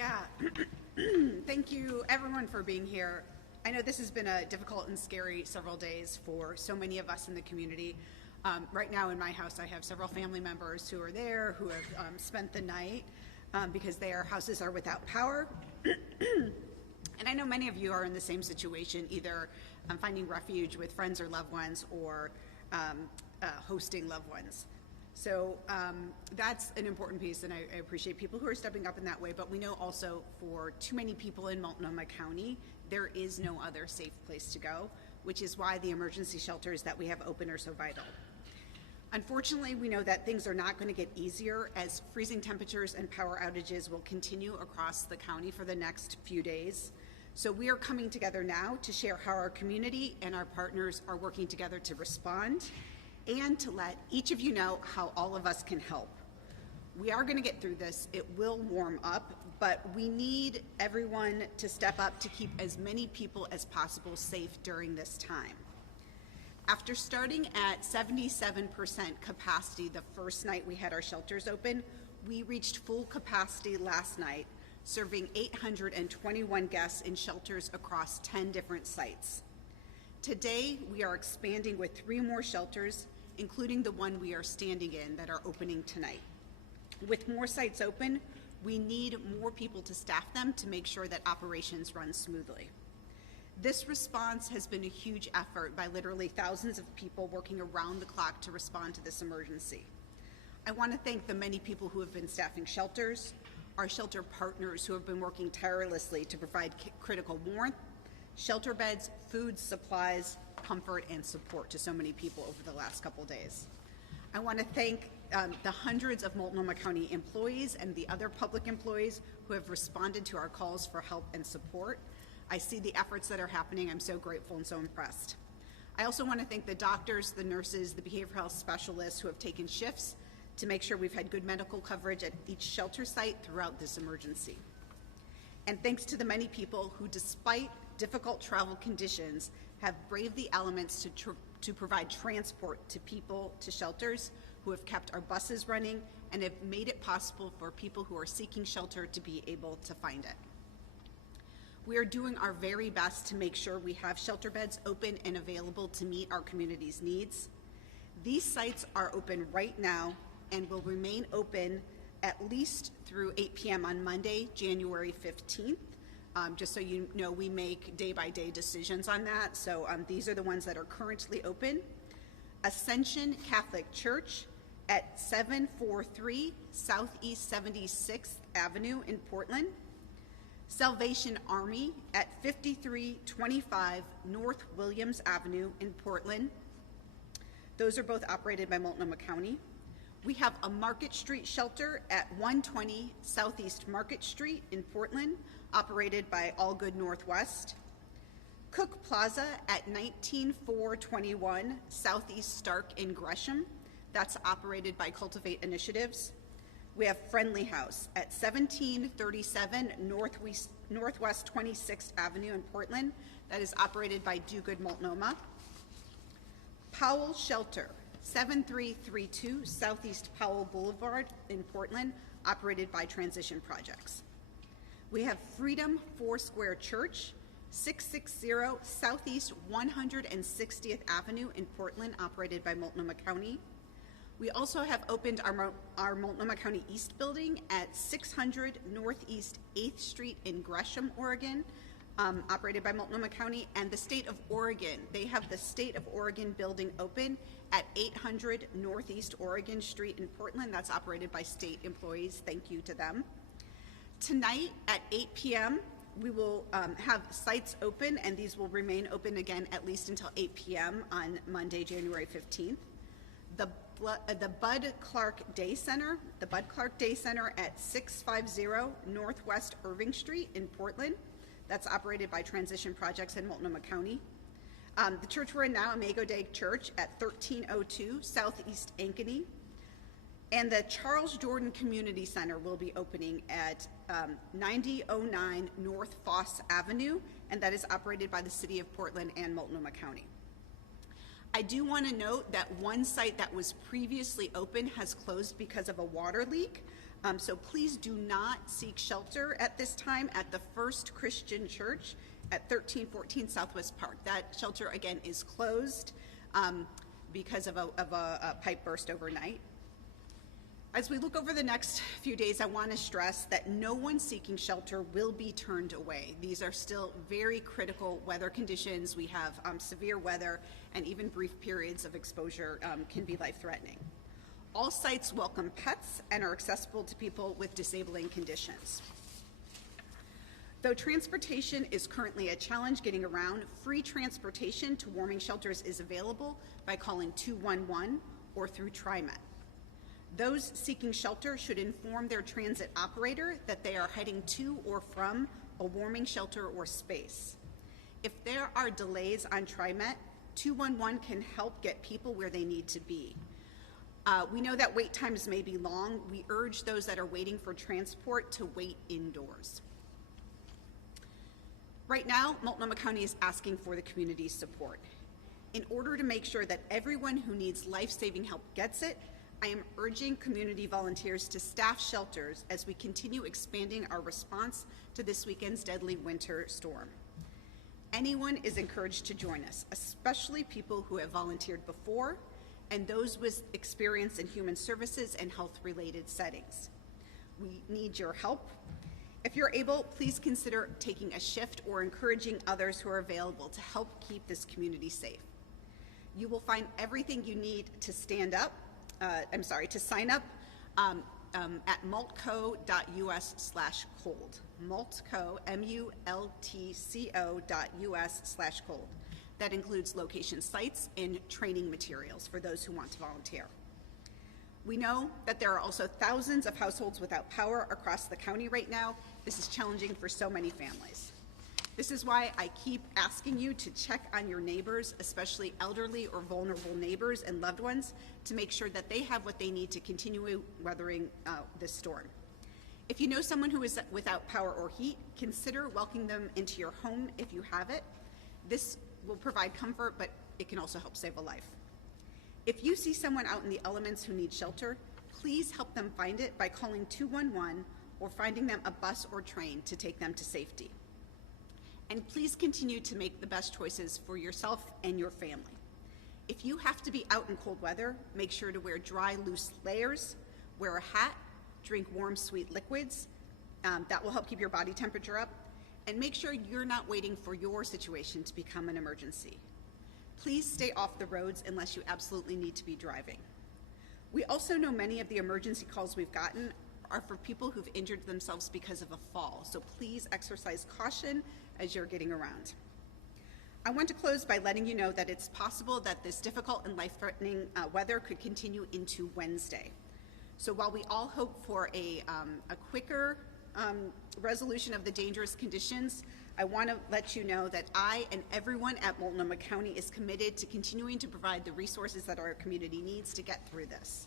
Yeah, thank you everyone for being here. I know this has been a difficult and scary several days for so many of us in the community. Right now in my house, I have several family members who are there who have spent the night because their houses are without power. And I know many of you are in the same situation, either finding refuge with friends or loved ones or hosting loved ones. So that's an important piece, and I appreciate people who are stepping up in that way, but we know also for too many people in Multnomah County, there is no other safe place to go, which is why the emergency shelters that we have open are so vital. Unfortunately, we know that things are not going to get easier as freezing temperatures and power outages will continue across the county for the next few days. So we are coming together now to share how our community and our partners are working together to respond and to let each of you know how all of us can help. We are going to get through this. It will warm up, but we need everyone to step up to keep as many people as possible safe during this time. After starting at 77% capacity the first night we had our shelters open, we reached full capacity last night, serving 821 guests in shelters across 10 different sites. Today, we are expanding with 3 more shelters, including the one we are standing in that are opening tonight. With more sites open, we need more people to staff them to make sure that operations run smoothly. This response has been a huge effort by literally thousands of people working around the clock to respond to this emergency. I want to thank the many people who have been staffing shelters, our shelter partners who have been working tirelessly to provide critical warmth, shelter beds, food, supplies, comfort, and support to so many people over the last couple days. I want to thank the hundreds of Multnomah County employees and the other public employees who have responded to our calls for help and support. I see the efforts that are happening. I'm so grateful and so impressed. I also want to thank the doctors, the nurses, the behavioral health specialists who have taken shifts to make sure we've had good medical coverage at each shelter site throughout this emergency. And thanks to the many people who, despite difficult travel conditions, have braved the elements to provide transport to people to shelters, who have kept our buses running and have made it possible for people who are seeking shelter to be able to find it. We are doing our very best to make sure we have shelter beds open and available to meet our community's needs. These sites are open right now and will remain open at least through 8 p.m. on Monday, January 15th. Just so you know, we make day-by-day decisions on that. So these are the ones that are currently open. Ascension Catholic Church at 743 Southeast 76th Avenue in Portland. Salvation Army at 5325 North Williams Avenue in Portland. Those are both operated by Multnomah County. We have a Market Street shelter at 120 Southeast Market Street in Portland, operated by All Good Northwest. Cook Plaza at 19421 Southeast Stark in Gresham. That's operated by Cultivate Initiatives. We have Friendly House at 1737 Northwest 26th Avenue in Portland. That is operated by Do Good Multnomah. Powell Shelter, 7332 Southeast Powell Boulevard in Portland, operated by Transition Projects. We have Freedom Foursquare Church, 660 Southeast 160th Avenue in Portland, operated by Multnomah County. We also have opened our Multnomah County East building at 600 Northeast 8th Street in Gresham, Oregon, operated by Multnomah County, and the State of Oregon. They have the State of Oregon building open at 800 Northeast Oregon Street in Portland. That's operated by state employees. Thank you to them. Tonight at 8 p.m., we will have sites open, and these will remain open again at least until 8 p.m. on Monday, January 15th. The Bud Clark Day Center at 650 Northwest Irving Street in Portland. That's operated by Transition Projects in Multnomah County. The church we're in now, Imago Dei Church at 1302 Southeast Ankeny. And the Charles Jordan Community Center will be opening at 9009 North Foss Avenue, and that is operated by the City of Portland and Multnomah County. I do want to note that one site that was previously open has closed because of a water leak. So please do not seek shelter at this time at the First Christian Church at 1314 Southwest Park. That shelter, again, is closed because of a pipe burst overnight. As we look over the next few days, I want to stress that no one seeking shelter will be turned away. These are still very critical weather conditions. We have severe weather, and even brief periods of exposure can be life-threatening. All sites welcome pets and are accessible to people with disabling conditions. Though transportation is currently a challenge getting around, free transportation to warming shelters is available by calling 211 or through TriMet. Those seeking shelter should inform their transit operator that they are heading to or from a warming shelter or space. If there are delays on TriMet, 211 can help get people where they need to be. We know that wait times may be long. We urge those that are waiting for transport to wait indoors. Right now, Multnomah County is asking for the community's support. In order to make sure that everyone who needs life-saving help gets it, I am urging community volunteers to staff shelters as we continue expanding our response to this weekend's deadly winter storm. Anyone is encouraged to join us, especially people who have volunteered before and those with experience in human services and health-related settings. We need your help. If you're able, please consider taking a shift or encouraging others who are available to help keep this community safe. You will find everything you need to sign up at multco.us/cold. Multco, multco.us/cold. That includes location sites and training materials for those who want to volunteer. We know that there are also thousands of households without power across the county right now. This is challenging for so many families. This is why I keep asking you to check on your neighbors, especially elderly or vulnerable neighbors and loved ones, to make sure that they have what they need to continue weathering this storm. If you know someone who is without power or heat, consider welcoming them into your home if you have it. This will provide comfort, but it can also help save a life. If you see someone out in the elements who need shelter, please help them find it by calling 211 or finding them a bus or train to take them to safety. And please continue to make the best choices for yourself and your family. If you have to be out in cold weather, make sure to wear dry, loose layers, wear a hat, drink warm, sweet liquids. That will help keep your body temperature up. And make sure you're not waiting for your situation to become an emergency. Please stay off the roads unless you absolutely need to be driving. We also know many of the emergency calls we've gotten are for people who've injured themselves because of a fall, so please exercise caution as you're getting around. I want to close by letting you know that it's possible that this difficult and life-threatening weather could continue into Wednesday. So while we all hope for a quicker resolution of the dangerous conditions, I want to let you know that I and everyone at Multnomah County is committed to continuing to provide the resources that our community needs to get through this.